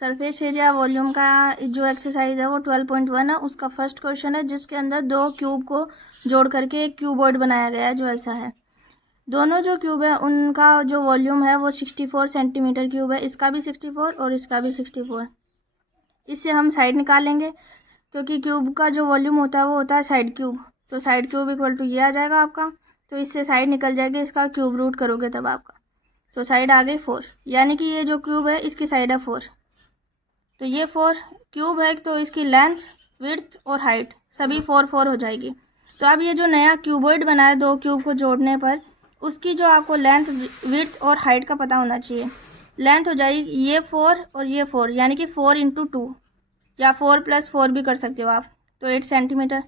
Surface area volume का जो exercise है वो 12.1 है। उसका फर्स्ट क्वेश्चन है जिसके अंदर दो क्यूब को जोड़ करके एक क्यूबॉइड बनाया गया है जो ऐसा है। दोनों जो क्यूब है उनका जो वॉल्यूम है वो 64 सेंटीमीटर क्यूब है। इसका भी 64 और इसका भी 64। इससे हम साइड निकाल लेंगे क्योंकि क्यूब का जो वॉल्यूम होता है वो होता है साइड क्यूब। तो साइड क्यूब इक्वल टू ये आ जाएगा आपका। तो इससे साइड निकल जाएगी, इसका क्यूब रूट करोगे तब आपका। तो साइड आ गई 4, यानी कि ये जो क्यूब है इसकी साइड है 4। तो ये 4 क्यूब है तो इसकी लेंथ, विड्थ और हाइट सभी 4 हो जाएगी। तो अब ये जो नया क्यूबॉइड बना है दो क्यूब को जोड़ने पर, उसकी जो आपको लेंथ, विड्थ और हाइट का पता होना चाहिए। लेंथ हो जाएगी ये 4 और ये 4, यानी कि 4 × 2 या 4 + 4 भी कर सकते हो आप, तो 8 सेंटीमीटर।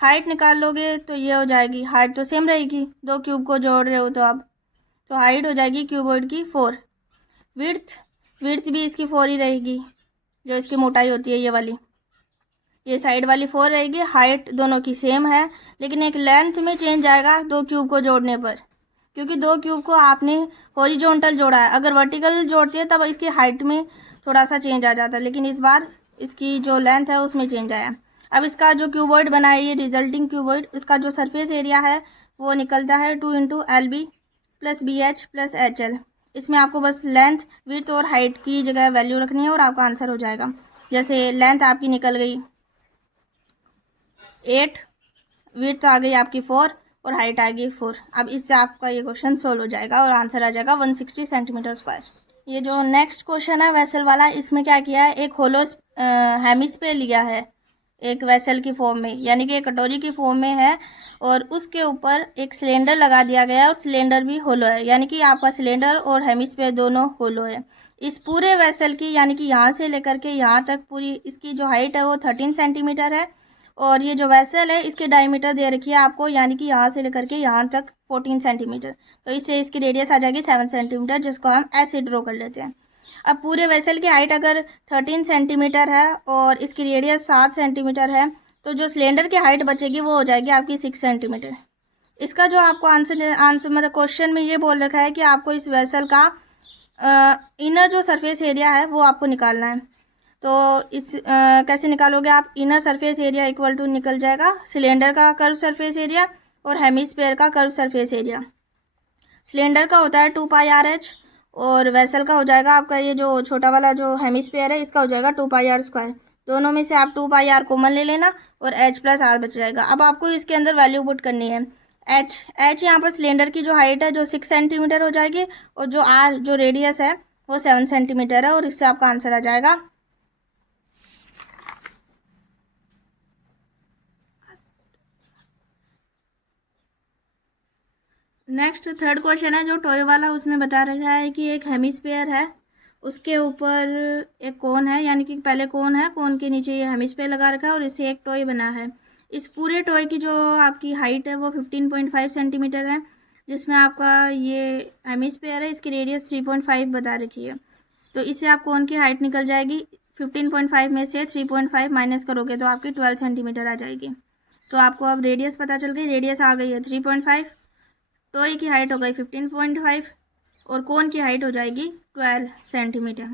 हाइट निकाल लोगे तो ये हो जाएगी, हाइट तो सेम रहेगी, दो क्यूब को जोड़ रहे हो तो आप, तो हाइट हो जाएगी क्यूबॉइड की 4। विड्थ भी इसकी 4 ही रहेगी, जो इसकी मोटाई होती है ये वाली, ये साइड वाली 4 रहेगी। हाइट दोनों की सेम है, लेकिन एक लेंथ में चेंज आएगा दो क्यूब को जोड़ने पर, क्योंकि दो क्यूब को आपने हॉरिजॉन्टल जोड़ा है। अगर वर्टिकल जोड़ती है तब इसकी हाइट में थोड़ा सा चेंज आ जाता है, लेकिन इस बार इसकी जो लेंथ है उसमें चेंज आया। अब इसका जो क्यूबॉइड बना है ये रिजल्टिंग क्यूबॉइड, इसका जो सरफेस एरिया है वो निकलता है 2 × LB + BH + HL। इसमें आपको बस लेंथ, विड्थ और हाइट की जगह वैल्यू रखनी है और आपका आंसर हो जाएगा। जैसे लेंथ आपकी निकल गई 8, विड्थ आ गई आपकी 4 और हाइट आ गई 4। अब इससे आपका ये क्वेश्चन सोल्व हो जाएगा और आंसर आ जाएगा 160 सेंटीमीटर स्क्वायर। ये जो नेक्स्ट क्वेश्चन है वेसल वाला, इसमें क्या किया है, एक होलो हेमिस्फीयर लिया है एक वेसल की फॉर्म में, यानी कि एक कटोरी की फॉर्म में है, और उसके ऊपर एक सिलेंडर लगा दिया गया है और सिलेंडर भी होलो है, यानी कि आपका सिलेंडर और हेमिस्फीयर दोनों होलो है। इस पूरे वेसल की, यानी कि यहाँ से लेकर के यहाँ तक पूरी इसकी जो हाइट है वो 13 सेंटीमीटर है, और ये जो वेसल है इसकी डायमीटर दे रखी है आपको, यानी कि यहाँ से लेकर के यहाँ तक 14 सेंटीमीटर। तो इससे इसकी रेडियस आ जाएगी 7 सेंटीमीटर, जिसको हम ऐसे ड्रॉ कर लेते हैं। अब पूरे वेसल की हाइट अगर 13 सेंटीमीटर है और इसकी रेडियस 7 सेंटीमीटर है, तो जो सिलेंडर की हाइट बचेगी वो हो जाएगी आपकी 6 सेंटीमीटर। इसका जो आपको आंसर मतलब क्वेश्चन में ये बोल रखा है कि आपको इस वेसल का इनर जो सरफेस एरिया है वो आपको निकालना है। तो इस कैसे निकालोगे आप, inner surface area equal to निकल जाएगा सिलेंडर का कर्व सरफेस एरिया और हेमिस्फीयर का कर्व सरफेस एरिया। सिलेंडर का होता है 2πRh और वेसल का हो जाएगा आपका ये जो छोटा वाला जो हेमिस्फीयर है इसका हो जाएगा 2πr²। दोनों में से आप 2πr कॉमन ले लेना और h + r बच जाएगा। अब आपको इसके अंदर वैल्यू पुट करनी है। h यहाँ पर सिलेंडर की जो हाइट है जो 6 सेंटीमीटर हो जाएगी, और जो r जो रेडियस है वो 7 सेंटीमीटर है, और इससे आपका आंसर आ जाएगा। नेक्स्ट थर्ड क्वेश्चन है जो टॉय वाला, उसमें बता रखा है कि एक हेमिस्फीयर है, उसके ऊपर एक कोन है, यानी कि पहले कोन है, कोन के नीचे ये हेमिस्फीयर लगा रखा है और इससे एक टॉय बना है। इस पूरे टॉय की जो आपकी हाइट है वो 15.5 सेंटीमीटर है, जिसमें आपका ये हेमिस्फीयर है इसकी रेडियस 3.5 बता रखी है। तो इससे आप कोन की हाइट निकल जाएगी, 15.5 में से 3.5 माइनस करोगे तो आपकी 12 सेंटीमीटर आ जाएगी। तो आपको अब रेडियस पता चल गई, रेडियस आ गई है 3.5, टॉय की हाइट हो गई 15.5 और कोन की हाइट हो जाएगी 12 सेंटीमीटर।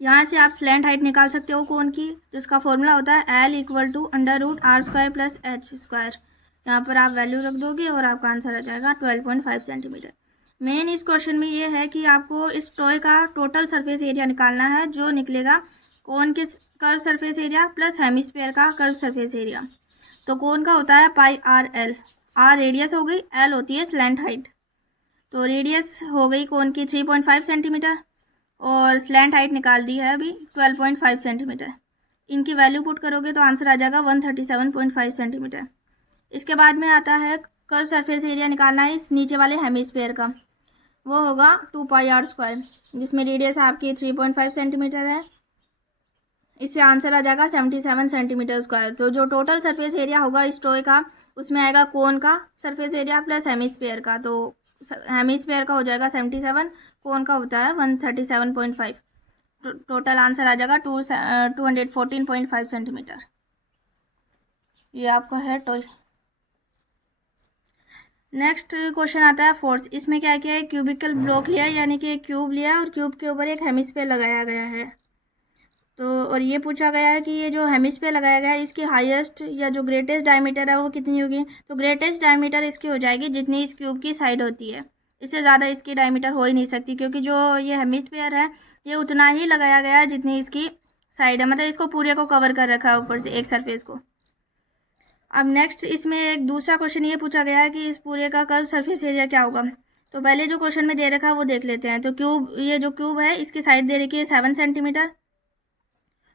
यहाँ से आप स्लैंट हाइट निकाल सकते हो कोन की, जिसका फॉर्मूला होता है L = √r² + h²। यहाँ पर आप वैल्यू रख दोगे और आपका आंसर आ जाएगा 12.5 सेंटीमीटर। मेन इस क्वेश्चन में ये है कि आपको इस टॉय का टोटल सरफेस एरिया निकालना है, जो निकलेगा कोन के curve surface area plus hemisphere का कर्व सरफेस एरिया। तो कोन का होता है πRL, r रेडियस हो गई, L होती है स्लैंट हाइट। तो रेडियस हो गई कोन की 3.5 सेंटीमीटर और स्लैंट हाइट निकाल दी है अभी 12.5 सेंटीमीटर। इनकी वैल्यू पुट करोगे तो आंसर आ जाएगा 137.5 सेंटीमीटर। इसके बाद में आता है कर्व सरफेस एरिया निकालना है इस नीचे वाले हेमिस्फीयर का, वो होगा 2πr², जिसमें रेडियस आपकी 3.5 सेंटीमीटर है। इससे आंसर आ जाएगा 77 सेंटीमीटर स्क्वायर। तो जो टोटल सरफेस एरिया होगा इस टॉय का, उसमें आएगा कोन का सरफेस एरिया प्लस हेमिस्फीयर का। तो हेमिस्फीयर का हो जाएगा 77, कोन का होता है 137.5। टोटल आंसर आ जाएगा 214.5 सेंटीमीटर। ये आपका है टॉय। नेक्स्ट क्वेश्चन आता है फोर्थ। इसमें क्या किया है, क्यूबिकल ब्लॉक लिया है, यानी कि एक क्यूब लिया है और क्यूब के ऊपर एक हेमिस्फीयर लगाया गया है। तो और ये पूछा गया है कि ये जो हेमिस्फीयर लगाया गया है इसकी हाईएस्ट या जो ग्रेटेस्ट डायमीटर है वो कितनी होगी। तो ग्रेटेस्ट डायमीटर इसकी हो जाएगी जितनी इस क्यूब की साइड होती है, इससे ज़्यादा इसकी डायमीटर हो ही नहीं सकती, क्योंकि जो ये हेमिस्फीयर है ये उतना ही लगाया गया है जितनी इसकी साइड है, मतलब इसको पूरे को कवर कर रखा है ऊपर से एक सरफेस को। अब नेक्स्ट इसमें एक दूसरा क्वेश्चन ये पूछा गया है कि इस पूरे का कर्व सरफेस एरिया क्या होगा। तो पहले जो क्वेश्चन में दे रखा है वो देख लेते हैं। तो क्यूब, ये जो क्यूब है इसकी साइड दे रखी है 7 सेंटीमीटर,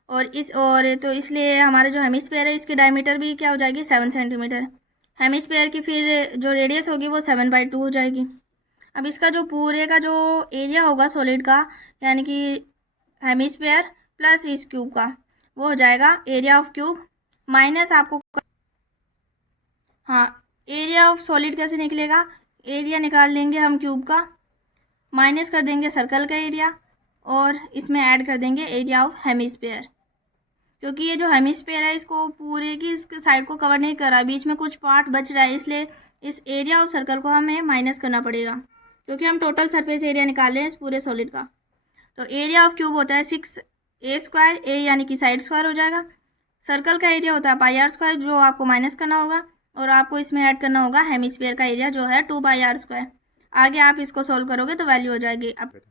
और तो इसलिए हमारे जो हेमिस्फीयर है इसकी डायमीटर भी क्या हो जाएगी 7 सेंटीमीटर। हेमिस्फीयर की फिर जो रेडियस होगी वो 7/2 हो जाएगी। अब इसका जो पूरे का जो एरिया होगा सॉलिड का, यानी कि हेमिस्फीयर प्लस इस क्यूब का, वो हो जाएगा एरिया ऑफ क्यूब माइनस आपको, हाँ, एरिया ऑफ सॉलिड कैसे निकलेगा, एरिया निकाल लेंगे हम क्यूब का, माइनस कर देंगे सर्कल का एरिया, और इसमें ऐड कर देंगे एरिया ऑफ हेमिस्फीयर। क्योंकि ये जो हेमिस्फीयर है इसको पूरे की इसके साइड को कवर नहीं कर रहा, बीच में कुछ पार्ट बच रहा है, इसलिए इस एरिया ऑफ सर्कल को हमें माइनस करना पड़ेगा, क्योंकि हम टोटल सरफेस एरिया निकाल रहे हैं इस पूरे सॉलिड का। तो एरिया ऑफ क्यूब होता है 6a², ए यानी कि साइड स्क्वायर हो जाएगा। सर्कल का एरिया होता है πr², जो आपको माइनस करना होगा, और आपको इसमें ऐड करना होगा हेमिस्फीयर का एरिया जो है 2πr²। आगे आप इसको सोल्व करोगे तो वैल्यू हो जाएगी। अब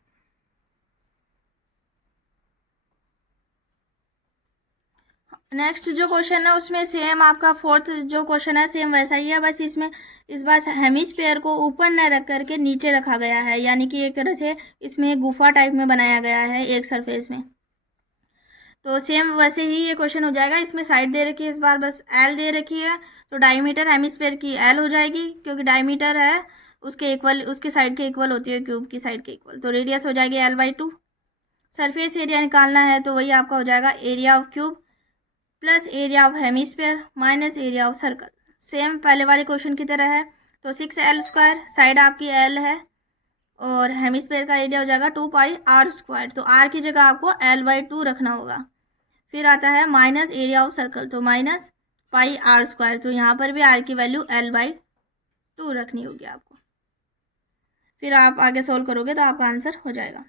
नेक्स्ट जो क्वेश्चन है उसमें सेम आपका फोर्थ जो क्वेश्चन है सेम वैसा ही है, बस इसमें इस बार हेमिस्फीयर को ऊपर न रख करके नीचे रखा गया है, यानी कि एक तरह से इसमें गुफा टाइप में बनाया गया है एक सरफेस में। तो सेम वैसे ही ये क्वेश्चन हो जाएगा। इसमें साइड दे रखी है इस बार बस एल दे रखी है, तो डायमीटर हेमिस्फीयर की एल हो जाएगी, क्योंकि डायमीटर है उसके इक्वल, उसके साइड के इक्वल होती है क्यूब की साइड के इक्वल। तो रेडियस हो जाएगी L/2। सरफेस एरिया निकालना है तो वही आपका हो जाएगा area of cube plus area of hemisphere minus area of circle, same पहले वाले क्वेश्चन की तरह है। तो 6L², साइड आपकी L है, और हेमिस्फीयर का एरिया हो जाएगा 2πr²। तो r की जगह आपको L/2 रखना होगा। फिर आता है माइनस एरिया ऑफ सर्कल, तो माइनस πr²। तो यहाँ पर भी r की वैल्यू L/2 रखनी होगी आपको। फिर आप आगे सोल्व करोगे तो आपका आंसर हो जाएगा।